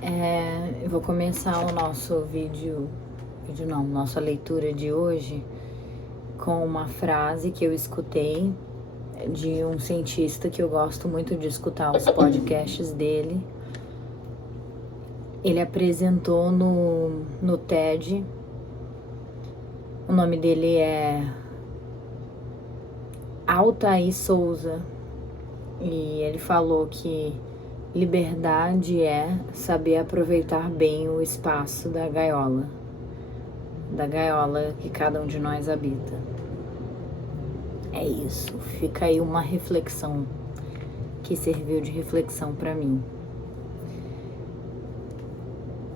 Eu vou começar o nosso nossa leitura de hoje com uma frase que eu escutei de um cientista que eu gosto muito de escutar os podcasts dele. Ele apresentou no TED, o nome dele é Altair Souza, e ele falou que liberdade é saber aproveitar bem o espaço da gaiola que cada um de nós habita. É isso, fica aí uma reflexão que serviu de reflexão para mim.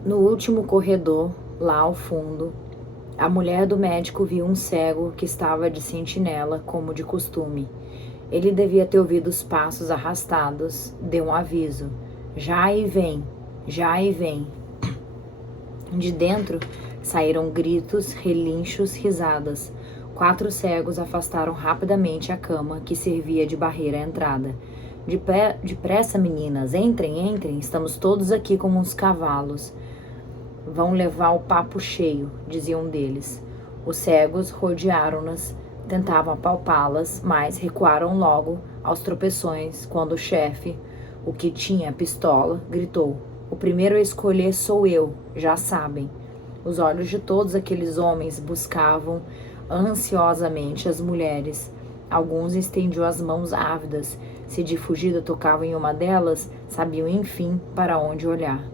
No último corredor, lá ao fundo, a mulher do médico viu um cego que estava de sentinela, como de costume. Ele devia ter ouvido os passos arrastados. Deu um aviso. Já aí vem, já aí vem. De dentro saíram gritos, relinchos, risadas. 4 cegos afastaram rapidamente a cama que servia de barreira à entrada. Depressa, meninas, entrem, estamos todos aqui como uns cavalos. Vão levar o papo cheio, dizia um deles. Os cegos rodearam-nas, tentavam apalpá-las, mas recuaram logo aos tropeções quando o chefe, o que tinha a pistola, gritou: "O primeiro a escolher sou eu, já sabem." Os olhos de todos aqueles homens buscavam ansiosamente as mulheres. Alguns estendiam as mãos ávidas. Se de fugida tocavam em uma delas, sabiam enfim para onde olhar.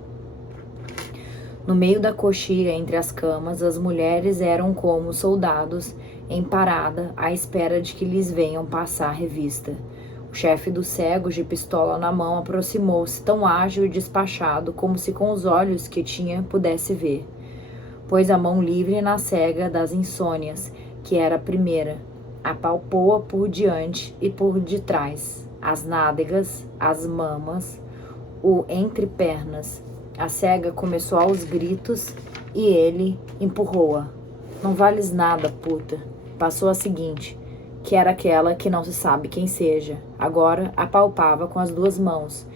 No meio da coxilha entre as camas, as mulheres eram como soldados em parada à espera de que lhes venham passar revista. O chefe dos cegos, de pistola na mão, aproximou-se tão ágil e despachado como se com os olhos que tinha pudesse ver. Pôs a mão livre na cega das insônias, que era a primeira. Apalpou-a por diante e por detrás, as nádegas, as mamas, o entrepernas. A cega começou aos gritos e ele empurrou-a. "Não vales nada, puta." Passou a seguinte, que era aquela que não se sabe quem seja. Agora apalpava com as 2 mãos.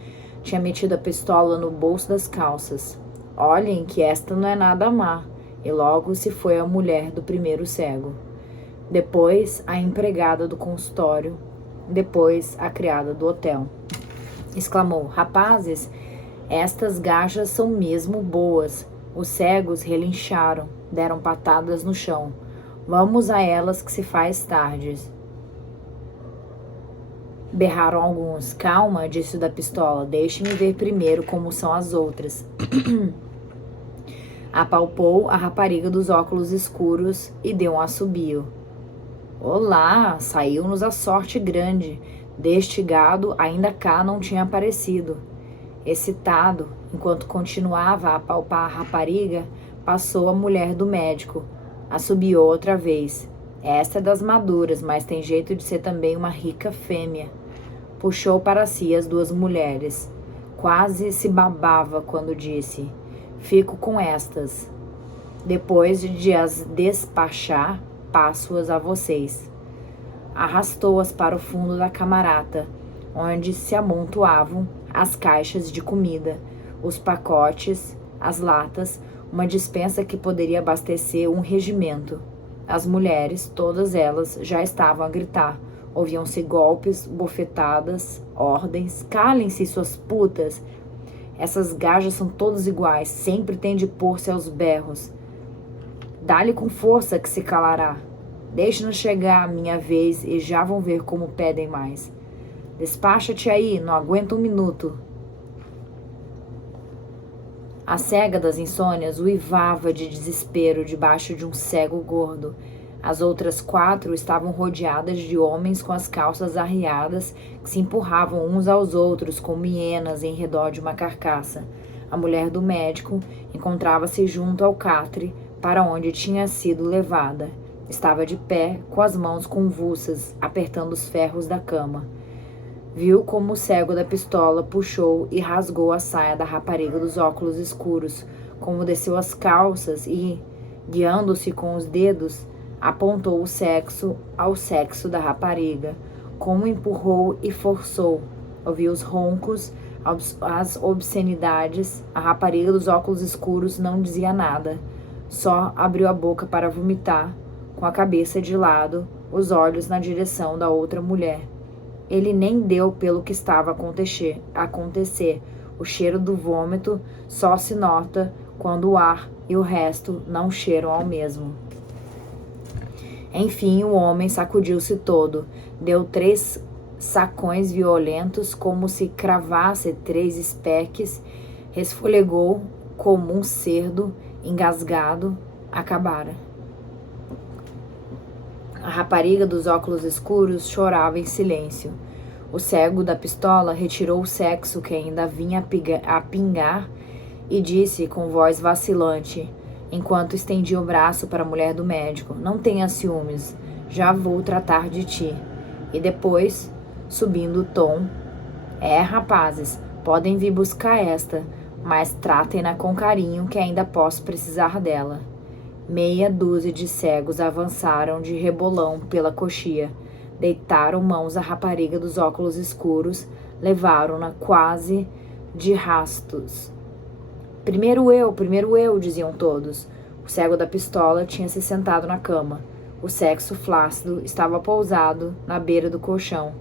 Tinha metido a pistola no bolso das calças. "Olhem que esta não é nada má." E logo se foi a mulher do primeiro cego. Depois a empregada do consultório. Depois a criada do hotel. Exclamou: "Rapazes, estas gajas são mesmo boas." Os cegos relincharam, deram patadas no chão. "Vamos a elas que se faz tarde." Berraram alguns. "Calma", disse o da pistola. "Deixe-me ver primeiro como são as outras." Apalpou a rapariga dos óculos escuros e deu um assobio. "Olá, saiu-nos a sorte grande. Deste gado ainda cá não tinha aparecido." Excitado, enquanto continuava a apalpar a rapariga, passou a mulher do médico. Assobiou outra vez. "Esta é das maduras, mas tem jeito de ser também uma rica fêmea." Puxou para si as 2 mulheres. Quase se babava quando disse: "Fico com estas. Depois de as despachar, passo-as a vocês." Arrastou-as para o fundo da camarata, onde se amontoavam as caixas de comida, os pacotes, as latas, uma despensa que poderia abastecer um regimento. As mulheres, todas elas, já estavam a gritar. Ouviam-se golpes, bofetadas, ordens. "Calem-se, suas putas! Essas gajas são todas iguais, sempre têm de pôr-se aos berros. Dá-lhe com força que se calará. Deixe-nos chegar a minha vez e já vão ver como pedem mais. Despacha-te aí, não aguento um minuto." A cega das insônias uivava de desespero debaixo de um cego gordo. As outras 4 estavam rodeadas de homens com as calças arriadas que se empurravam uns aos outros como hienas em redor de uma carcaça. A mulher do médico encontrava-se junto ao catre para onde tinha sido levada. Estava de pé, com as mãos convulsas, apertando os ferros da cama. Viu como o cego da pistola puxou e rasgou a saia da rapariga dos óculos escuros, como desceu as calças e, guiando-se com os dedos, apontou o sexo ao sexo da rapariga, como empurrou e forçou. Ouviu os roncos, as obscenidades, a rapariga dos óculos escuros não dizia nada, só abriu a boca para vomitar, com a cabeça de lado, os olhos na direção da outra mulher. Ele nem deu pelo que estava a acontecer. O cheiro do vômito só se nota quando o ar e o resto não cheiram ao mesmo. Enfim, o homem sacudiu-se todo, deu 3 sacões violentos, como se cravasse 3 espeques, resfolegou como um cerdo engasgado, acabara. A rapariga dos óculos escuros chorava em silêncio. O cego da pistola retirou o sexo que ainda vinha a pingar e disse com voz vacilante, enquanto estendia o braço para a mulher do médico: "Não tenha ciúmes, já vou tratar de ti." E depois, subindo o tom: "Rapazes, podem vir buscar esta, mas tratem-na com carinho que ainda posso precisar dela." Meia dúzia de cegos avançaram de rebolão pela coxia, deitaram mãos à rapariga dos óculos escuros, levaram-na quase de rastos. Primeiro eu, diziam todos. O cego da pistola tinha se sentado na cama. O sexo flácido estava pousado na beira do colchão,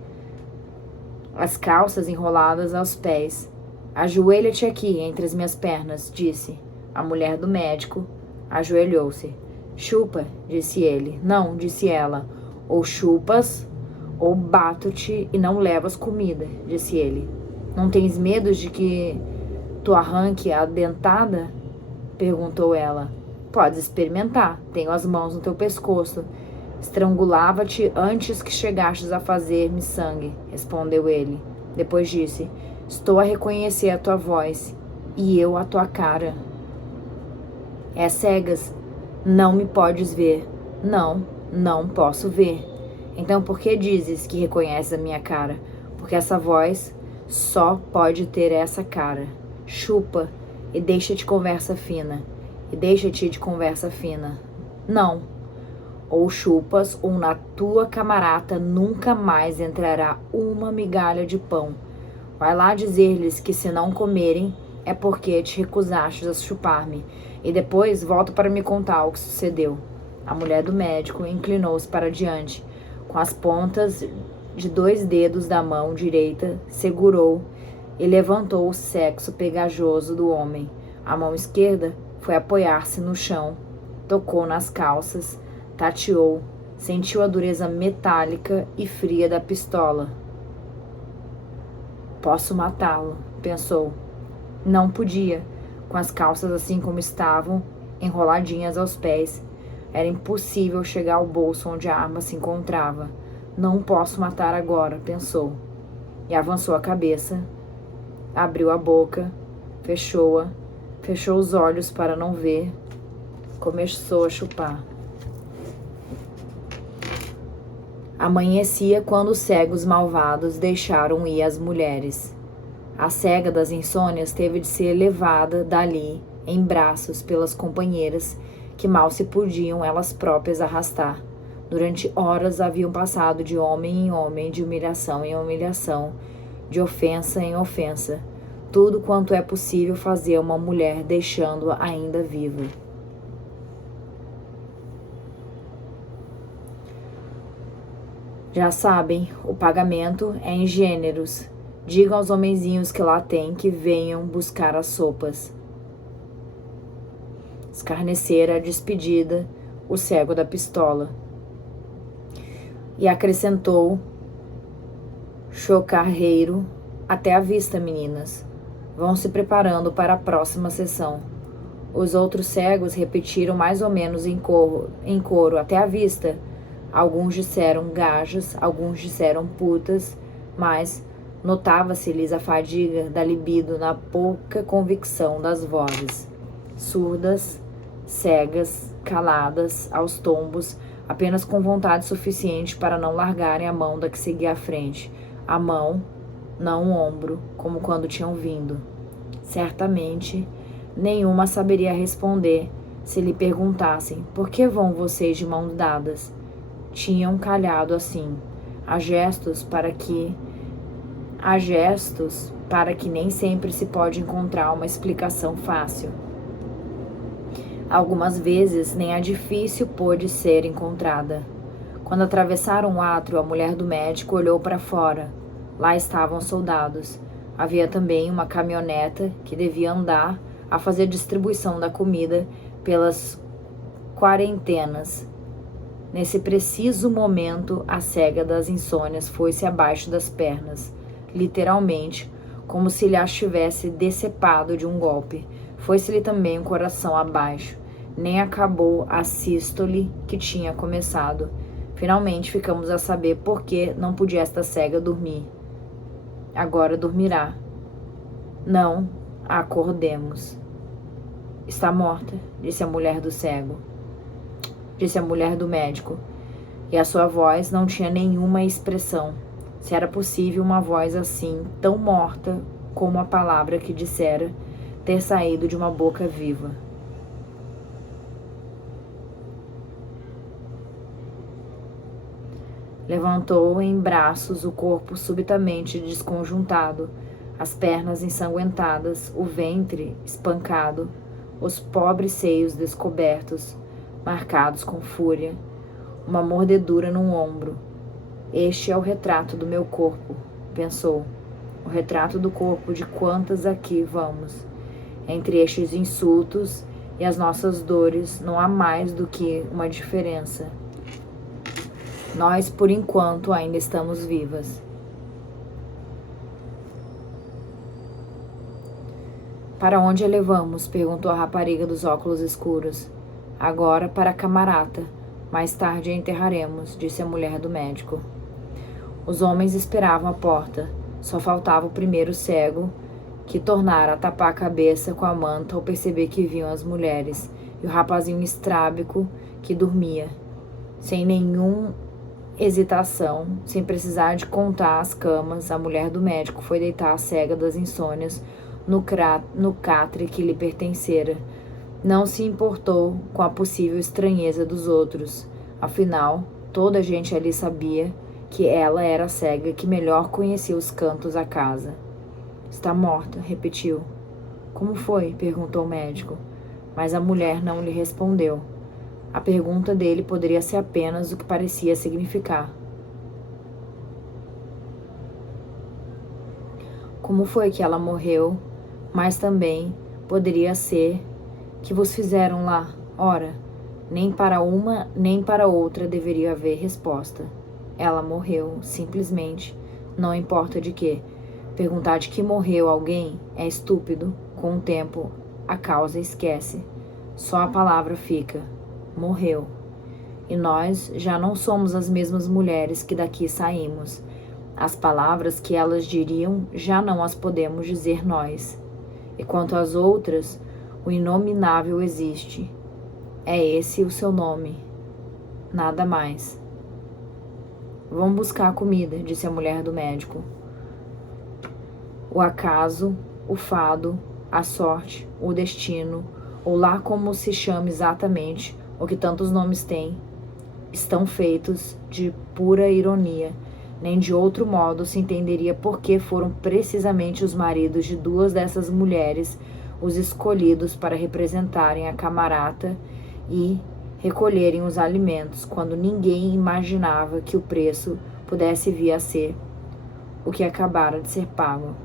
as calças enroladas aos pés. "Ajoelha-te aqui, entre as minhas pernas", disse. A mulher do médico ajoelhou-se. "Chupa", disse ele. "Não", disse ela. "Ou chupas, ou bato-te e não levas comida", disse ele. "Não tens medo de que tu arranque a dentada?" perguntou ela. "Podes experimentar. Tenho as mãos no teu pescoço. Estrangulava-te antes que chegasses a fazer-me sangue", respondeu ele. Depois disse: "Estou a reconhecer a tua voz e eu a tua cara." "És cegas, não me podes ver." "Não, não posso ver." "Então por que dizes que reconheces a minha cara?" "Porque essa voz só pode ter essa cara." "Chupa e deixa-te de conversa fina." "Não. Ou chupas, ou na tua camarata nunca mais entrará uma migalha de pão. Vai lá dizer-lhes que se não comerem é porque te recusaste a chupar-me. E depois volta para me contar o que sucedeu." A mulher do médico inclinou-se para diante. Com as pontas de 2 dedos da mão direita, segurou e levantou o sexo pegajoso do homem. A mão esquerda foi apoiar-se no chão, tocou nas calças, tateou, sentiu a dureza metálica e fria da pistola. "Posso matá-lo", pensou. Não podia, com as calças assim como estavam, enroladinhas aos pés. Era impossível chegar ao bolso onde a arma se encontrava. "Não posso matar agora", pensou. E avançou a cabeça, abriu a boca, fechou-a, fechou os olhos para não ver, começou a chupar. Amanhecia quando os cegos malvados deixaram ir as mulheres. A cega das insônias teve de ser levada dali em braços pelas companheiras que mal se podiam elas próprias arrastar. Durante horas haviam passado de homem em homem, de humilhação em humilhação, de ofensa em ofensa, tudo quanto é possível fazer a uma mulher deixando-a ainda viva. Já sabem, o pagamento é em gêneros. Digam aos homenzinhos que lá tem que venham buscar as sopas. Escarnecera a despedida o cego da pistola. E acrescentou, chocarreiro: "Até a vista, meninas. Vão se preparando para a próxima sessão." Os outros cegos repetiram mais ou menos em coro: "Até a vista." Alguns disseram gajas, alguns disseram putas, mas notava-se-lhes a fadiga da libido na pouca convicção das vozes. Surdas, cegas, caladas, aos tombos, apenas com vontade suficiente para não largarem a mão da que seguia à frente. A mão, não o ombro, como quando tinham vindo. Certamente, nenhuma saberia responder se lhe perguntassem: "Por que vão vocês de mãos dadas?" Tinham calhado assim, há gestos para que nem sempre se pode encontrar uma explicação fácil. Algumas vezes nem a difícil pôde ser encontrada. Quando atravessaram o átrio, a mulher do médico olhou para fora. Lá estavam soldados. Havia também uma caminhoneta que devia andar a fazer distribuição da comida pelas quarentenas. Nesse preciso momento, a cega das insônias foi-se abaixo das pernas, literalmente, como se lhe as tivesse decepado de um golpe. Foi-se-lhe também o coração abaixo. Nem acabou a sístole que tinha começado. Finalmente ficamos a saber por que não podia esta cega dormir. Agora dormirá. Não a acordemos. Está morta, disse a mulher do cego. Disse a mulher do médico, e a sua voz não tinha nenhuma expressão. Se era possível uma voz assim, tão morta como a palavra que dissera, ter saído de uma boca viva. Levantou em braços o corpo subitamente desconjuntado, as pernas ensanguentadas, o ventre espancado, os pobres seios descobertos, marcados com fúria, uma mordedura num ombro. Este é o retrato do meu corpo, pensou, o retrato do corpo de quantas aqui vamos. Entre estes insultos e as nossas dores não há mais do que uma diferença. Nós, por enquanto, ainda estamos vivas. Para onde a levamos? Perguntou a rapariga dos óculos escuros. Agora para a camarata. Mais tarde a enterraremos, disse a mulher do médico. Os homens esperavam à porta. Só faltava o primeiro cego, que tornara a tapar a cabeça com a manta ao perceber que vinham as mulheres, e o rapazinho estrábico que dormia. Sem nenhuma hesitação, sem precisar de contar as camas, a mulher do médico foi deitar a cega das insônias no catre que lhe pertencera. Não se importou com a possível estranheza dos outros. Afinal, toda a gente ali sabia que ela era a cega que melhor conhecia os cantos da casa. Está morta, repetiu. Como foi? Perguntou o médico. Mas a mulher não lhe respondeu. A pergunta dele poderia ser apenas o que parecia significar. Como foi que ela morreu? Mas também poderia ser que vos fizeram lá. Ora, nem para uma nem para outra deveria haver resposta. Ela morreu, simplesmente, não importa de quê. Perguntar de que morreu alguém é estúpido. Com o tempo, a causa esquece. Só a palavra fica. Morreu. E nós já não somos as mesmas mulheres que daqui saímos. As palavras que elas diriam já não as podemos dizer nós. E quanto às outras, o inominável existe. É esse o seu nome. Nada mais. Vamos buscar a comida, disse a mulher do médico. O acaso, o fado, a sorte, o destino, ou lá como se chama exatamente, o que tantos nomes têm, estão feitos de pura ironia. Nem de outro modo se entenderia por que foram precisamente os maridos de duas dessas mulheres os escolhidos para representarem a camarata e recolherem os alimentos, quando ninguém imaginava que o preço pudesse vir a ser o que acabara de ser pago.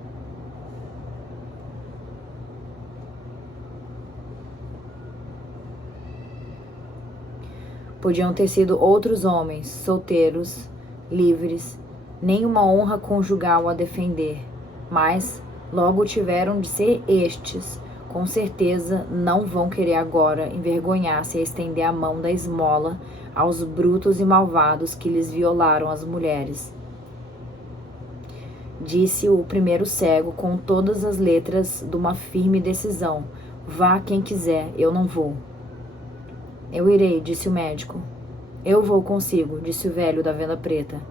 Podiam ter sido outros homens, solteiros, livres, nenhuma honra conjugal a defender, mas logo tiveram de ser estes. Com certeza não vão querer agora envergonhar-se a estender a mão da esmola aos brutos e malvados que lhes violaram as mulheres. Disse o primeiro cego com todas as letras de uma firme decisão. Vá quem quiser, eu não vou. Eu irei, disse o médico. Eu vou consigo, disse o velho da venda preta.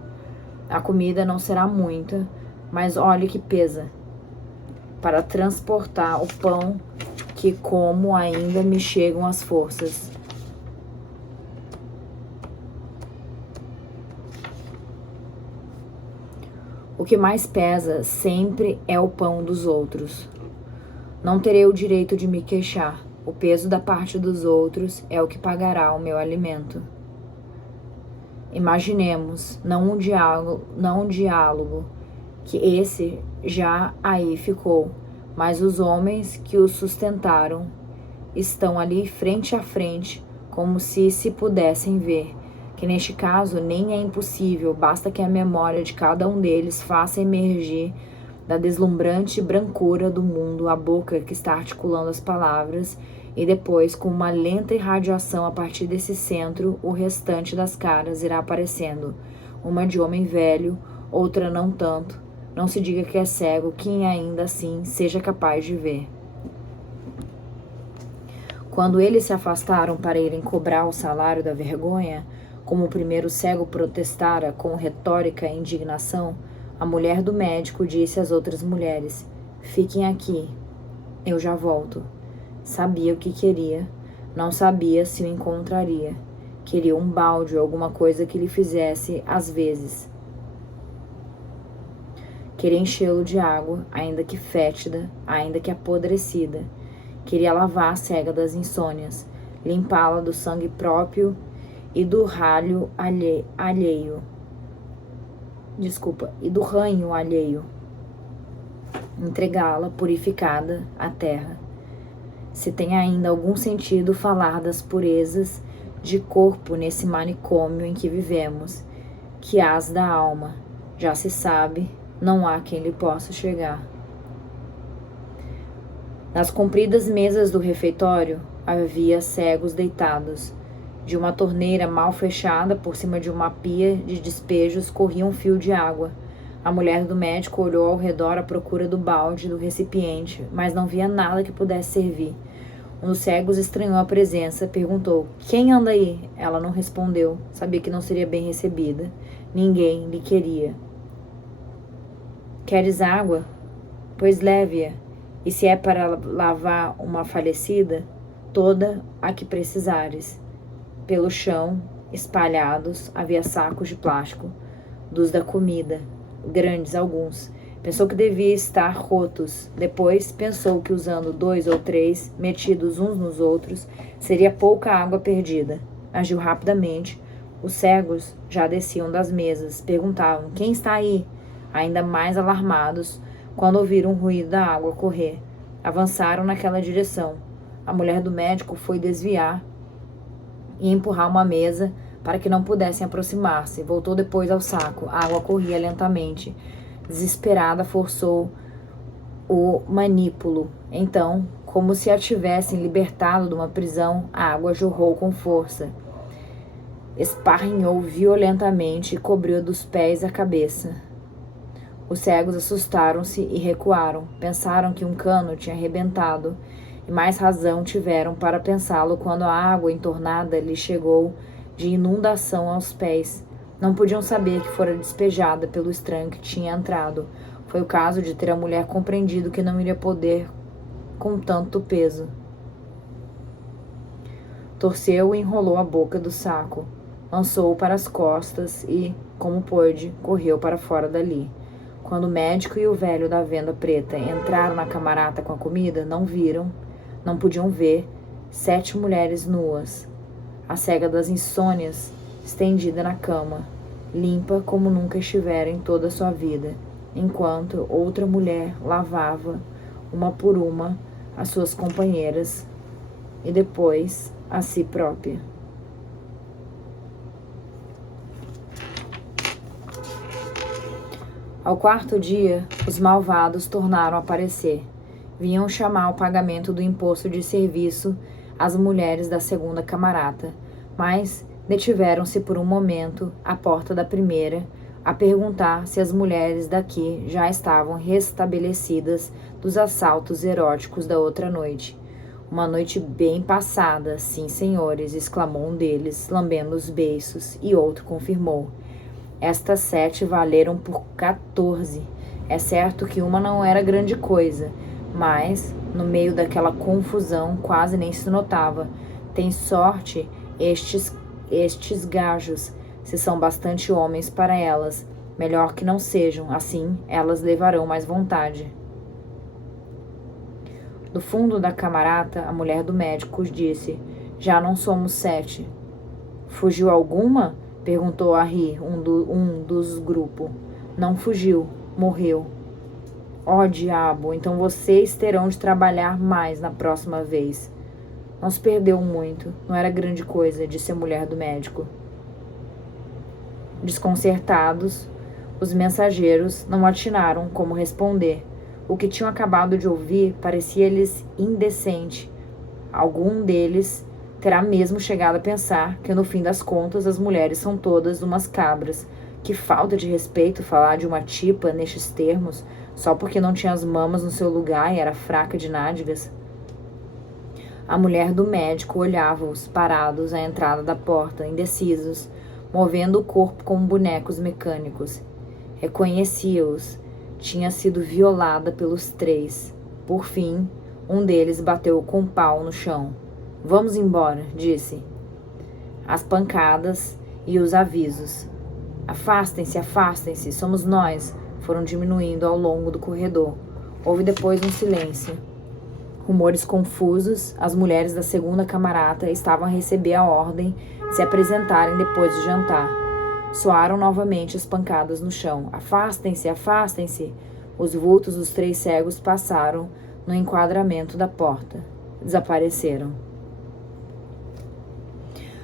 A comida não será muita, mas olhe que pesa. Para transportar o pão que como ainda me chegam as forças. O que mais pesa sempre é o pão dos outros. Não terei o direito de me queixar. O peso da parte dos outros é o que pagará o meu alimento. Imaginemos, não um diálogo, que esse já aí ficou, mas os homens que o sustentaram estão ali frente a frente, como se pudessem ver, que neste caso nem é impossível, basta que a memória de cada um deles faça emergir da deslumbrante brancura do mundo a boca que está articulando as palavras, e depois, com uma lenta irradiação a partir desse centro, o restante das caras irá aparecendo, uma de homem velho, outra não tanto. Não se diga que é cego quem ainda assim seja capaz de ver. Quando eles se afastaram para irem cobrar o salário da vergonha, como o primeiro cego protestara com retórica e indignação, a mulher do médico disse às outras mulheres: "Fiquem aqui, eu já volto." Sabia o que queria, não sabia se o encontraria. Queria um balde ou alguma coisa que lhe fizesse às vezes. Queria enchê-lo de água, ainda que fétida, ainda que apodrecida. Queria lavar a cega das insônias, limpá-la do sangue próprio e do ranho alheio. Entregá-la purificada à terra. Se tem ainda algum sentido falar das purezas de corpo nesse manicômio em que vivemos, que as da alma, já se sabe, não há quem lhe possa chegar. Nas compridas mesas do refeitório havia cegos deitados. De uma torneira mal fechada por cima de uma pia de despejos corria um fio de água. A mulher do médico olhou ao redor à procura do balde, do recipiente, mas não via nada que pudesse servir. Um dos cegos estranhou a presença, perguntou: "Quem anda aí?" Ela não respondeu, sabia que não seria bem recebida. Ninguém lhe queria. "Queres água? Pois leve-a, e se é para lavar uma falecida, toda a que precisares." Pelo chão, espalhados, havia sacos de plástico, dos da comida, grandes alguns. Pensou que devia estar rotos. Depois pensou que usando 2 ou 3, metidos uns nos outros, seria pouca água perdida. Agiu rapidamente. Os cegos já desciam das mesas. Perguntavam: "Quem está aí?" Ainda mais alarmados, quando ouviram o ruído da água correr. Avançaram naquela direção. A mulher do médico foi desviar e empurrar uma mesa para que não pudessem aproximar-se. Voltou depois ao saco. A água corria lentamente. Desesperada, forçou o manípulo. Então, como se a tivessem libertado de uma prisão, a água jorrou com força. Esparrinhou violentamente e cobriu dos pés a cabeça. Os cegos assustaram-se e recuaram. Pensaram que um cano tinha arrebentado, e mais razão tiveram para pensá-lo quando a água entornada lhe chegou de inundação aos pés. Não podiam saber que fora despejada pelo estranho que tinha entrado. Foi o caso de ter a mulher compreendido que não iria poder com tanto peso. Torceu e enrolou a boca do saco, lançou-o para as costas e, como pôde, correu para fora dali. Quando o médico e o velho da venda preta entraram na camarata com a comida, não podiam ver 7 mulheres nuas, a cega das insônias, estendida na cama, limpa como nunca estivera em toda a sua vida, enquanto outra mulher lavava, uma por uma, as suas companheiras e depois a si própria. Ao 4º dia, os malvados tornaram a aparecer. Vinham chamar o pagamento do imposto de serviço às mulheres da 2ª camarata, mas detiveram-se por um momento à porta da primeira, a perguntar se as mulheres daqui já estavam restabelecidas dos assaltos eróticos da outra noite. "Uma noite bem passada, sim, senhores", exclamou um deles, lambendo os beiços, e outro confirmou: "Estas 7 valeram por 14. É certo que uma não era grande coisa, mas, no meio daquela confusão, quase nem se notava. Tem sorte estes gajos, se são bastante homens para elas. Melhor que não sejam, assim elas levarão mais vontade. Do fundo da camarata, a mulher do médico disse: já não somos 7. Fugiu alguma? Perguntou Harry, um dos grupo. Não fugiu, morreu. Ó diabo, então vocês terão de trabalhar mais na próxima vez. Não se perdeu muito, não era grande coisa, disse a mulher do médico. Desconcertados, os mensageiros não atinaram como responder. O que tinham acabado de ouvir parecia-lhes indecente. Algum deles terá mesmo chegado a pensar que, no fim das contas, as mulheres são todas umas cabras. Que falta de respeito falar de uma tipa nestes termos, só porque não tinha as mamas no seu lugar e era fraca de nádegas. A mulher do médico olhava-os, parados à entrada da porta, indecisos, movendo o corpo como bonecos mecânicos. Reconhecia-os. Tinha sido violada pelos 3. Por fim, um deles bateu com o pau no chão. Vamos embora, disse. As pancadas e os avisos. Afastem-se, afastem-se, somos nós, foram diminuindo ao longo do corredor. Houve depois um silêncio. Rumores confusos, as mulheres da segunda camarata estavam a receber a ordem de se apresentarem depois do jantar. Soaram novamente as pancadas no chão. Afastem-se, afastem-se. Os vultos dos 3 cegos passaram no enquadramento da porta. Desapareceram.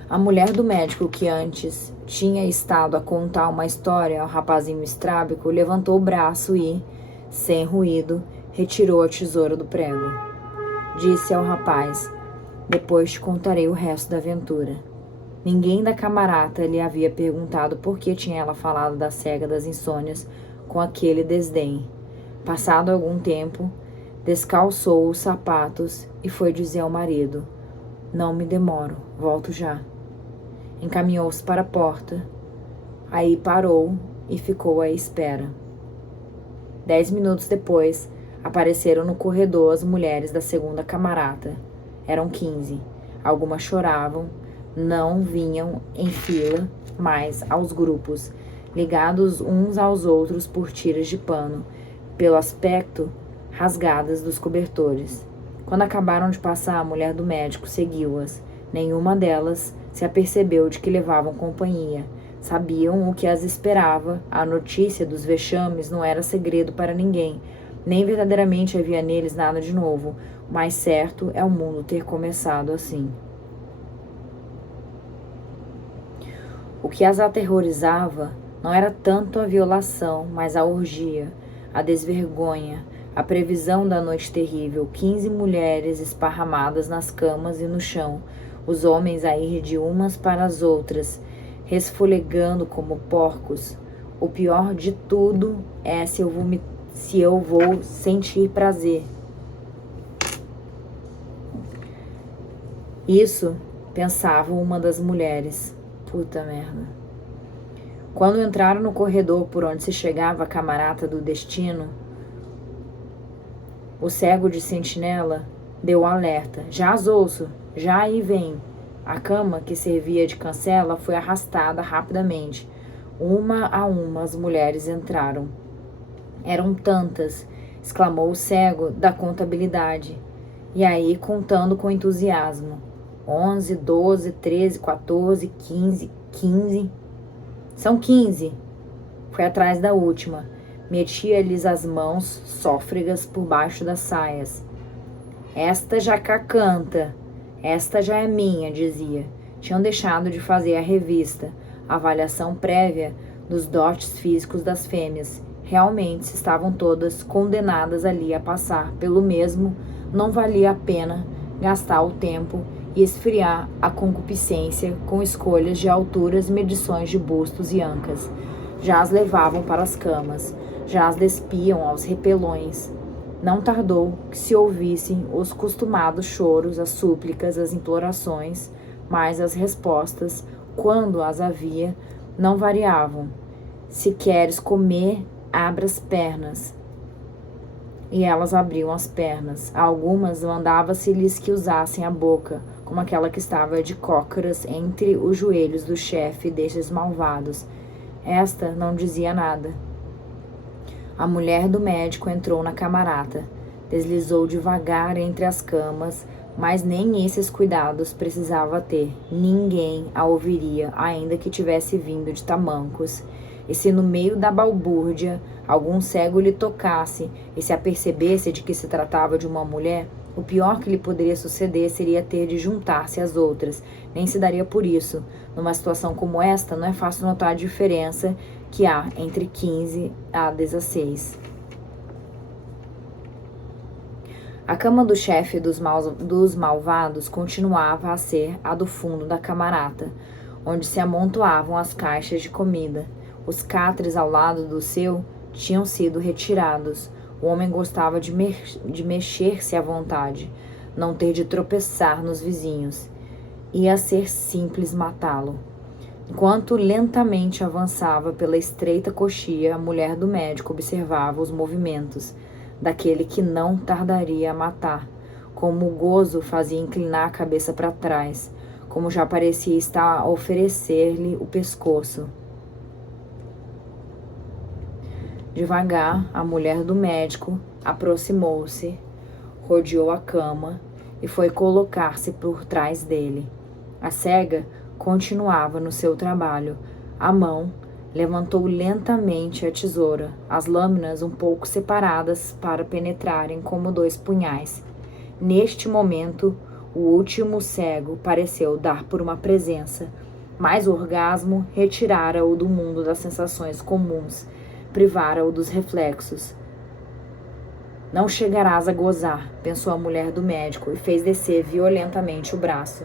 A mulher do médico, que antes tinha estado a contar uma história ao rapazinho estrábico, levantou o braço e, sem ruído, retirou a tesoura do prego. Disse ao rapaz: depois te contarei o resto da aventura. Ninguém da camarata lhe havia perguntado por que tinha ela falado da cega das insônias com aquele desdém. Passado algum tempo, descalçou os sapatos e foi dizer ao marido: não me demoro, volto já. Encaminhou-se para a porta. Aí parou e ficou à espera. 10 minutos depois, apareceram no corredor as mulheres da segunda camarata. Eram 15. Algumas choravam, não vinham em fila, mas aos grupos, ligados uns aos outros por tiras de pano, pelo aspecto rasgadas dos cobertores. Quando acabaram de passar, a mulher do médico seguiu-as. Nenhuma delas se apercebeu de que levavam companhia. Sabiam o que as esperava. A notícia dos vexames não era segredo para ninguém. Nem verdadeiramente havia neles nada de novo. O mais certo é o mundo ter começado assim. O que as aterrorizava não era tanto a violação, mas a orgia, a desvergonha, a previsão da noite terrível. 15 mulheres esparramadas nas camas e no chão, os homens a ir de umas para as outras, resfolegando como porcos. O pior de tudo é se eu vou sentir prazer. Isso, pensava uma das mulheres. Puta merda. Quando entraram no corredor por onde se chegava a camarata do destino, o cego de sentinela deu alerta. Já ouço, já aí vem. A cama que servia de cancela foi arrastada rapidamente. Uma a uma as mulheres entraram. Eram tantas, exclamou o cego da contabilidade. E aí, contando com entusiasmo. 11, 12, 13, 14, 15. São 15. Foi atrás da última. Metia-lhes as mãos sôfregas por baixo das saias. Esta já cá canta. Esta já é minha, dizia. Tinham deixado de fazer a revista, a avaliação prévia dos dotes físicos das fêmeas. Realmente estavam todas condenadas ali a passar pelo mesmo. Não valia a pena gastar o tempo e esfriar a concupiscência com escolhas de alturas e medições de bustos e ancas. Já as levavam para as camas, já as despiam aos repelões. Não tardou que se ouvissem os costumados choros, as súplicas, as implorações, mas as respostas, quando as havia, não variavam. Se queres comer, abra as pernas. E elas abriam as pernas. A algumas mandava-se-lhes que usassem a boca, como aquela que estava de cócoras entre os joelhos do chefe destes malvados. Esta não dizia nada. A mulher do médico entrou na camarata, deslizou devagar entre as camas, mas nem esses cuidados precisava ter. Ninguém a ouviria, ainda que tivesse vindo de tamancos. E se no meio da balbúrdia algum cego lhe tocasse e se apercebesse de que se tratava de uma mulher, o pior que lhe poderia suceder seria ter de juntar-se às outras. Nem se daria por isso. Numa situação como esta, não é fácil notar a diferença que há entre 15 a 16. A cama do chefe dos malvados continuava a ser a do fundo da camarata, onde se amontoavam as caixas de comida. Os catres ao lado do seu tinham sido retirados. O homem gostava de mexer-se à vontade, não ter de tropeçar nos vizinhos. Ia ser simples matá-lo. Enquanto lentamente avançava pela estreita coxia, a mulher do médico observava os movimentos daquele que não tardaria a matar, como o gozo fazia inclinar a cabeça para trás, como já parecia estar a oferecer-lhe o pescoço. Devagar, a mulher do médico aproximou-se, rodeou a cama e foi colocar-se por trás dele. A cega continuava no seu trabalho. A mão levantou lentamente a tesoura, as lâminas um pouco separadas para penetrarem como 2 punhais. Neste momento, o último cego pareceu dar por uma presença, mas o orgasmo retirara-o do mundo das sensações comuns, privara-o dos reflexos. Não chegarás a gozar, pensou a mulher do médico e fez descer violentamente o braço.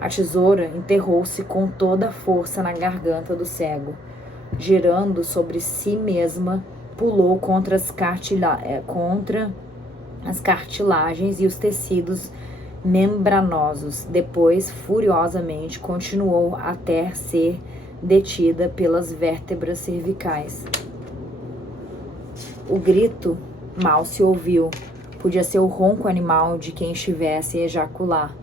A tesoura enterrou-se com toda a força na garganta do cego. Girando sobre si mesma, pulou contra as cartilagens e os tecidos membranosos. Depois, furiosamente, continuou até ser detida pelas vértebras cervicais. O grito mal se ouviu. Podia ser o ronco animal de quem estivesse a ejacular,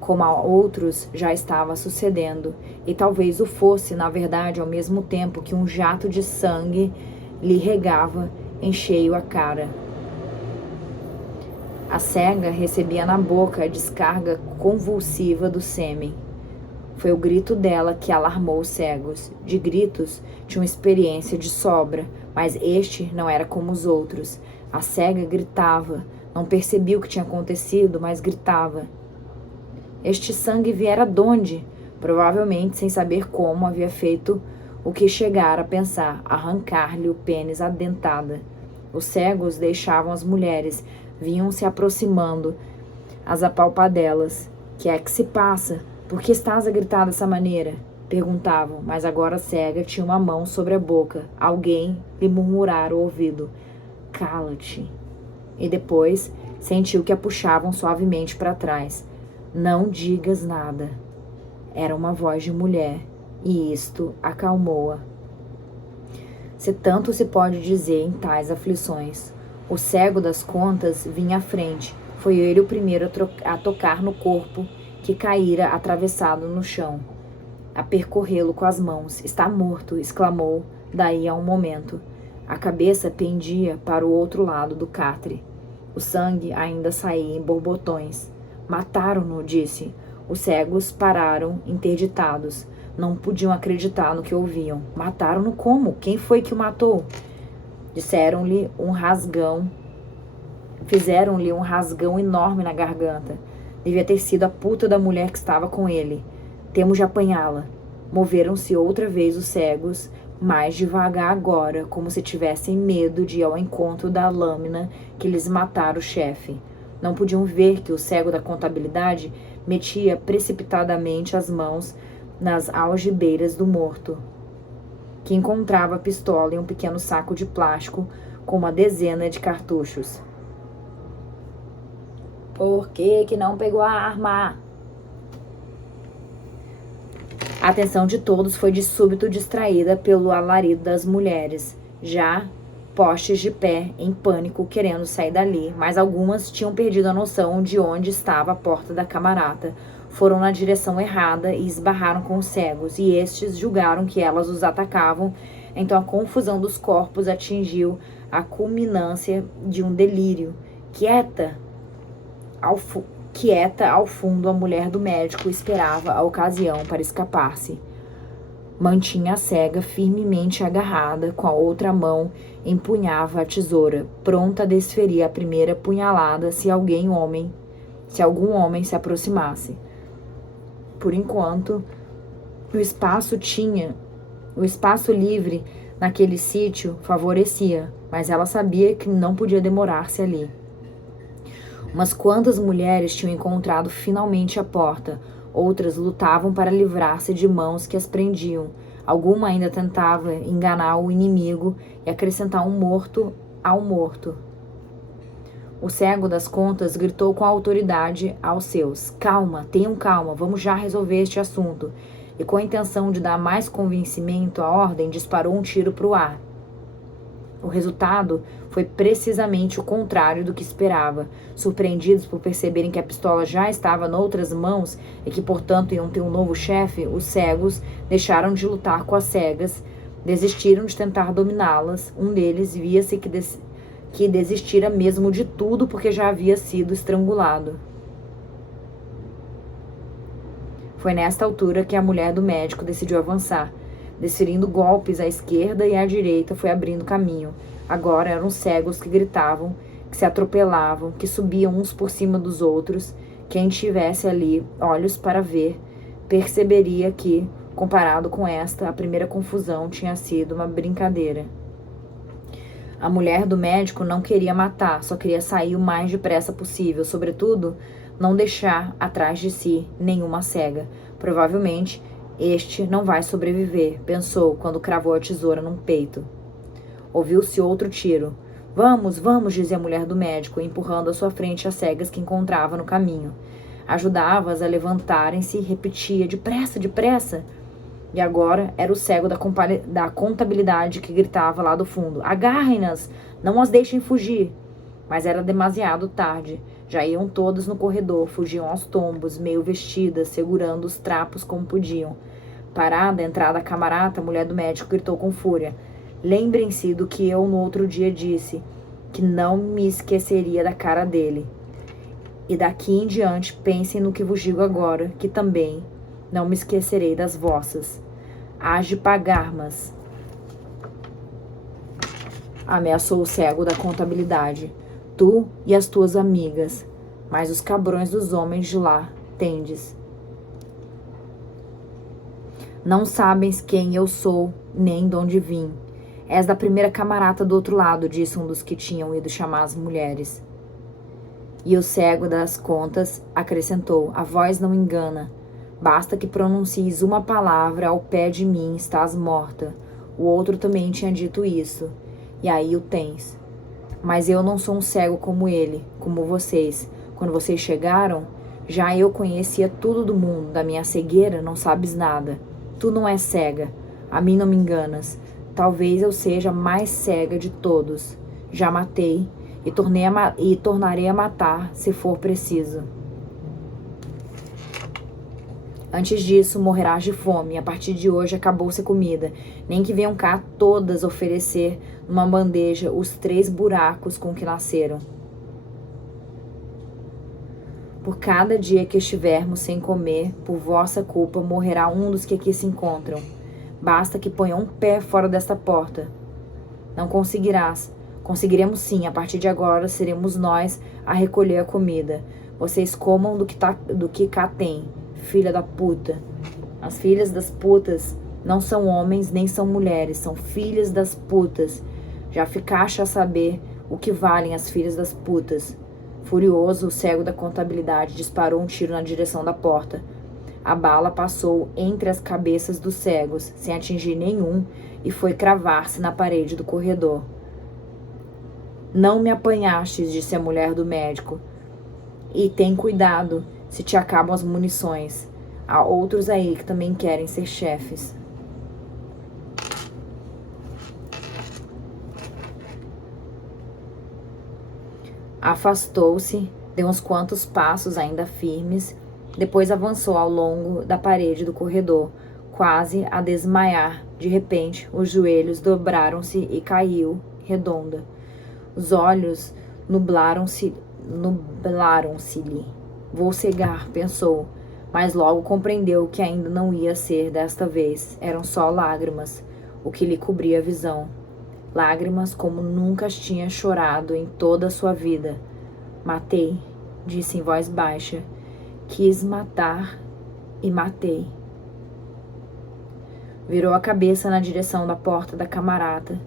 como a outros já estava sucedendo, e talvez o fosse, na verdade, ao mesmo tempo que um jato de sangue lhe regava em cheio a cara. A cega recebia na boca a descarga convulsiva do sêmen. Foi o grito dela que alarmou os cegos. De gritos, tinham experiência de sobra, mas este não era como os outros. A cega gritava, não percebia o que tinha acontecido, mas gritava. Este sangue viera donde? Provavelmente, sem saber como, havia feito o que chegara a pensar, arrancar-lhe o pênis à dentada. Os cegos deixavam as mulheres, vinham se aproximando, as apalpadelas. Que é que se passa? Por que estás a gritar dessa maneira? Perguntavam, mas agora a cega tinha uma mão sobre a boca. Alguém lhe murmurara ao ouvido. Cala-te. E depois sentiu que a puxavam suavemente para trás. Não digas nada. Era uma voz de mulher, e isto acalmou-a. Se tanto se pode dizer em tais aflições. O cego das contas vinha à frente. Foi ele o primeiro a tocar no corpo que caíra atravessado no chão. A percorrê-lo com as mãos. Está morto, exclamou, daí a um momento. A cabeça pendia para o outro lado do catre. O sangue ainda saía em borbotões. Mataram-no, disse. Os cegos pararam, interditados. Não podiam acreditar no que ouviam. Mataram-no como? Quem foi que o matou? Disseram-lhe um rasgão. Fizeram-lhe um rasgão enorme na garganta. Devia ter sido a puta da mulher que estava com ele. Temos de apanhá-la. Moveram-se outra vez os cegos, mais devagar agora, como se tivessem medo de ir ao encontro da lâmina que lhes matara o chefe. Não podiam ver que o cego da contabilidade metia precipitadamente as mãos nas algibeiras do morto, que encontrava a pistola em um pequeno saco de plástico com uma dezena de cartuchos. Por que não pegou a arma? A atenção de todos foi de súbito distraída pelo alarido das mulheres, já postes de pé, em pânico, querendo sair dali, mas algumas tinham perdido a noção de onde estava a porta da camarata. foram na direção errada e esbarraram com os cegos, e estes julgaram que elas os atacavam. Então a confusão dos corpos atingiu a culminância de um delírio. Quieta ao fundo, a mulher do médico esperava a ocasião para escapar-se. Mantinha a cega firmemente agarrada, com a outra mão empunhava a tesoura, pronta a desferir a primeira punhalada se algum homem se aproximasse. Por enquanto, o espaço livre naquele sítio favorecia, mas ela sabia que não podia demorar-se ali. Umas quantas mulheres tinham encontrado finalmente a porta, outras lutavam para livrar-se de mãos que as prendiam. Alguma ainda tentava enganar o inimigo e acrescentar um morto ao morto. O cego das contas gritou com autoridade aos seus: "Calma, tenham calma, vamos já resolver este assunto." E com a intenção de dar mais convencimento à ordem, disparou um tiro para o ar. O resultado foi precisamente o contrário do que esperava. Surpreendidos por perceberem que a pistola já estava noutras mãos e que, portanto, iam ter um novo chefe, os cegos deixaram de lutar com as cegas, desistiram de tentar dominá-las. Um deles via-se que desistira mesmo de tudo porque já havia sido estrangulado. Foi nesta altura que a mulher do médico decidiu avançar. Desferindo golpes à esquerda e à direita, foi abrindo caminho. Agora eram cegos que gritavam, que se atropelavam, que subiam uns por cima dos outros. Quem tivesse ali olhos para ver, perceberia que, comparado com esta, a primeira confusão tinha sido uma brincadeira. A mulher do médico não queria matar, só queria sair o mais depressa possível, sobretudo não deixar atrás de si nenhuma cega. Provavelmente este não vai sobreviver, pensou quando cravou a tesoura num peito. Ouviu-se outro tiro. Vamos, vamos, dizia a mulher do médico, empurrando à sua frente as cegas que encontrava no caminho. Ajudava-as a levantarem-se e repetia: depressa, depressa. E agora era o cego da contabilidade que gritava lá do fundo: agarrem-nas, não as deixem fugir. Mas era demasiado tarde. Já iam todas no corredor, fugiam aos tombos, meio vestidas, segurando os trapos como podiam. Parada à entrada da camarata, a mulher do médico gritou com fúria: lembrem-se do que eu no outro dia disse, que não me esqueceria da cara dele. E daqui em diante pensem no que vos digo agora, que também não me esquecerei das vossas. Hás de pagar-mas. Ameaçou o cego da contabilidade. Tu e as tuas amigas, mas os cabrões dos homens de lá tendes. Não sabes quem eu sou, nem de onde vim. És da primeira camarata do outro lado, disse um dos que tinham ido chamar as mulheres. E o cego das contas acrescentou: a voz não engana. Basta que pronuncies uma palavra, ao pé de mim estás morta. O outro também tinha dito isso. E aí o tens. Mas eu não sou um cego como ele, como vocês. Quando vocês chegaram, já eu conhecia tudo do mundo. Da minha cegueira não sabes nada. Tu não és cega. A mim não me enganas. Talvez eu seja a mais cega de todos. Já matei e tornarei a matar se for preciso. Antes disso, morrerás de fome. A partir de hoje acabou-se a comida. Nem que venham cá todas oferecer numa bandeja os 3 buracos com que nasceram. Por cada dia que estivermos sem comer, por vossa culpa, morrerá um dos que aqui se encontram. Basta que ponha um pé fora desta porta. Não conseguirás. Conseguiremos sim. A partir de agora, seremos nós a recolher a comida. Vocês comam do que cá tem. Filha da puta. As filhas das putas não são homens nem são mulheres, são filhas das putas. Já ficaste a saber o que valem as filhas das putas. Furioso, o cego da contabilidade disparou um tiro na direção da porta. A bala passou entre as cabeças dos cegos, sem atingir nenhum, e foi cravar-se na parede do corredor. Não me apanhastes, disse a mulher do médico. E tem cuidado se te acabam as munições. Há outros aí que também querem ser chefes. Afastou-se, deu uns quantos passos ainda firmes Depois avançou ao longo da parede do corredor, quase a desmaiar. De repente, os joelhos dobraram-se e caiu redonda. Os olhos nublaram-se-lhe. Vou cegar, pensou, mas logo compreendeu que ainda não ia ser desta vez. Eram só lágrimas, o que lhe cobria a visão. Lágrimas como nunca as tinha chorado em toda a sua vida. Matei, disse em voz baixa. Quis matar e matei. Virou a cabeça na direção da porta da camarata.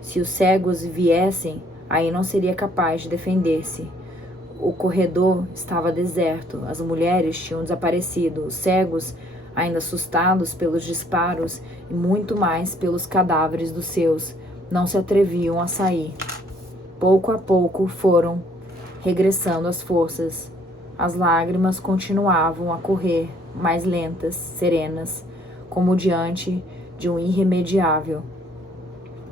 Se os cegos viessem, aí não seria capaz de defender-se. O corredor estava deserto, as mulheres tinham desaparecido, os cegos, ainda assustados pelos disparos e muito mais pelos cadáveres dos seus, não se atreviam a sair. Pouco a pouco foram regressando as forças. As lágrimas continuavam a correr, mais lentas, serenas, como diante de um irremediável.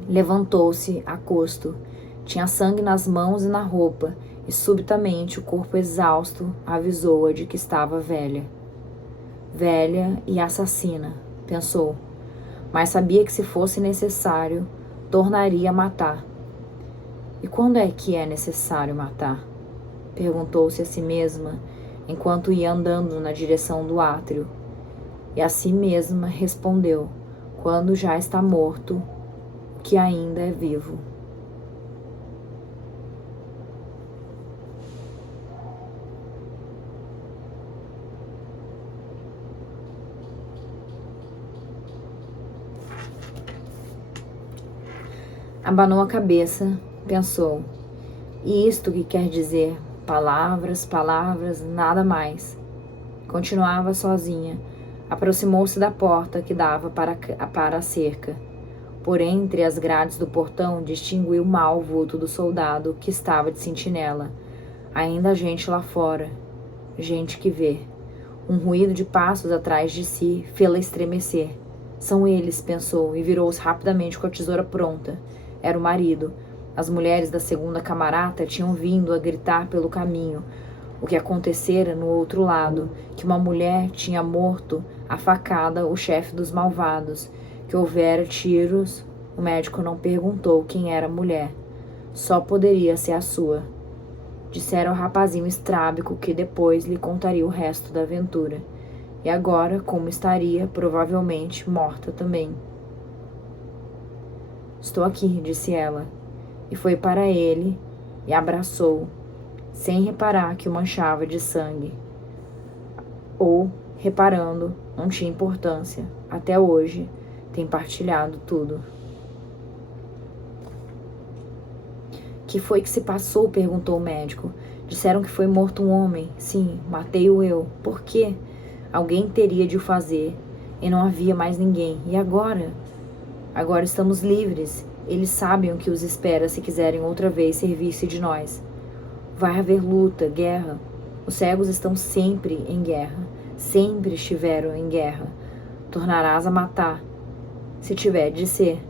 Levantou-se a custo. Tinha sangue nas mãos e na roupa, e subitamente o corpo exausto avisou-a de que estava velha. Velha e assassina, pensou, mas sabia que se fosse necessário, tornaria a matar. E quando é que é necessário matar? Perguntou-se a si mesma, enquanto ia andando na direção do átrio. E a si mesma respondeu, quando já está morto, que ainda é vivo. Abanou a cabeça, pensou, e isto que quer dizer? Palavras, palavras, nada mais. Continuava sozinha. Aproximou-se da porta que dava para a cerca. Por entre as grades do portão distinguiu mal o vulto do soldado que estava de sentinela. Ainda há gente lá fora. Gente que vê. Um ruído de passos atrás de si fê-la estremecer. São eles, pensou, e virou-se rapidamente com a tesoura pronta. Era o marido. As mulheres da segunda camarata tinham vindo a gritar pelo caminho. O que acontecera no outro lado, que uma mulher tinha morto a facada o chefe dos malvados, que houvera tiros. O médico não perguntou quem era a mulher. Só poderia ser a sua. Dissera ao rapazinho estrábico que depois lhe contaria o resto da aventura. E agora, como estaria, provavelmente morta também. Estou aqui, disse ela. E foi para ele e abraçou, sem reparar que o manchava de sangue. Ou, reparando, não tinha importância. Até hoje, tem partilhado tudo. Que foi que se passou? Perguntou o médico. Disseram que foi morto um homem. Sim, matei-o eu. Por quê? Alguém teria de o fazer. E não havia mais ninguém. E agora? Agora estamos livres. Eles sabem o que os espera se quiserem outra vez servir-se de nós. Vai haver luta, guerra. Os cegos estão sempre em guerra. Sempre estiveram em guerra. Tornarás a matar. Se tiver de ser.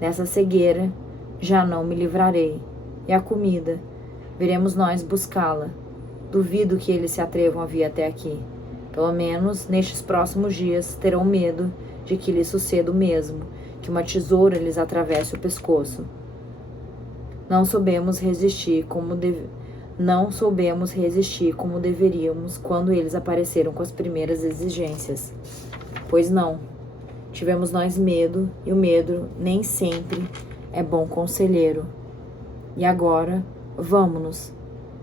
Dessa cegueira já não me livrarei. E a comida? Viremos nós buscá-la. Duvido que eles se atrevam a vir até aqui. Pelo menos, nestes próximos dias, terão medo de que lhes suceda o mesmo, que uma tesoura lhes atravesse o pescoço. Não soubemos resistir como deveríamos quando eles apareceram com as primeiras exigências. Pois não. Tivemos nós medo, e o medo nem sempre é bom conselheiro. E agora, vamo-nos.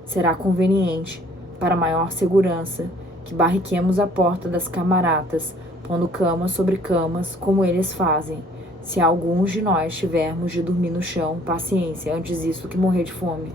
Será conveniente, para maior segurança, que barriquemos a porta das camaratas, pondo camas sobre camas, como eles fazem. Se alguns de nós tivermos de dormir no chão, paciência, antes isso que morrer de fome.